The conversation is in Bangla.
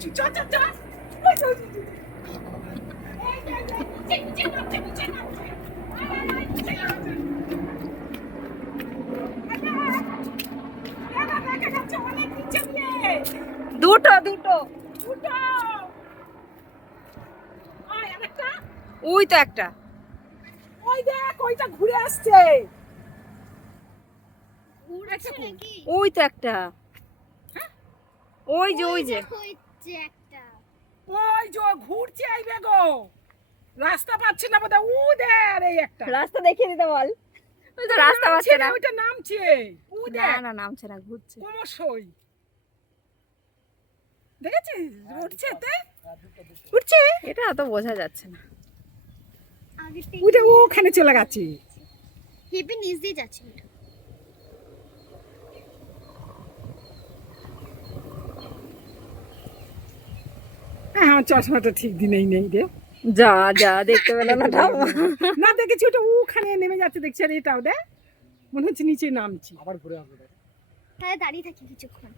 যাচ্ছি চ চ চ ওই তো, ওই তো, ওই তো। এই, নিচে নামছে, নিচে নামছে। আয়, আয়, আয়, নিচে নামছে। দেখা দেখা যাচ্ছে অনেক নিচে দিয়ে। দুটো দুটো দুটো। আয়, আরেকটা। ওই তো একটা ওই দেখ ওইটা ঘুরে আসছে। ঘুরছে নাকি? ওই তো একটা ওই যে ওই ওই যে দেখো, ওই যে একটা। ওই যে ও ঘুরছে আইবে গো। রাস্তা পাচ্ছে না বোধহয় উ দেখ এই একটা। রাস্তা দেখিয়ে দিতে বল ওই তো রাস্তা নামছে পাচ্ছে না, না ওইটা নামছে উ না দেখ না নামছে না ঘুরছে ক্রমশই দেখেছিস উঠছে তে উঠছে এটা তো বোঝা যাচ্ছে না আগে থেকে ওইটা ওখানে চলে গেছে। হেপি নিচ দিয়ে যাচ্ছে ওটা। হ্যাঁ আমার চশমাটা ঠিক দিনেই নেই রে। যা যা দেখতে পেলো না ঠাম্মা না দেখেছি ওটা ওখানে নেমে যাচ্ছে দেখছি আর এটাও দেখ মনে হচ্ছে নিচে নামছি। আবার ঘুরে আসবে। তাহলে দাঁড়িয়ে থাকি কিছুক্ষণ।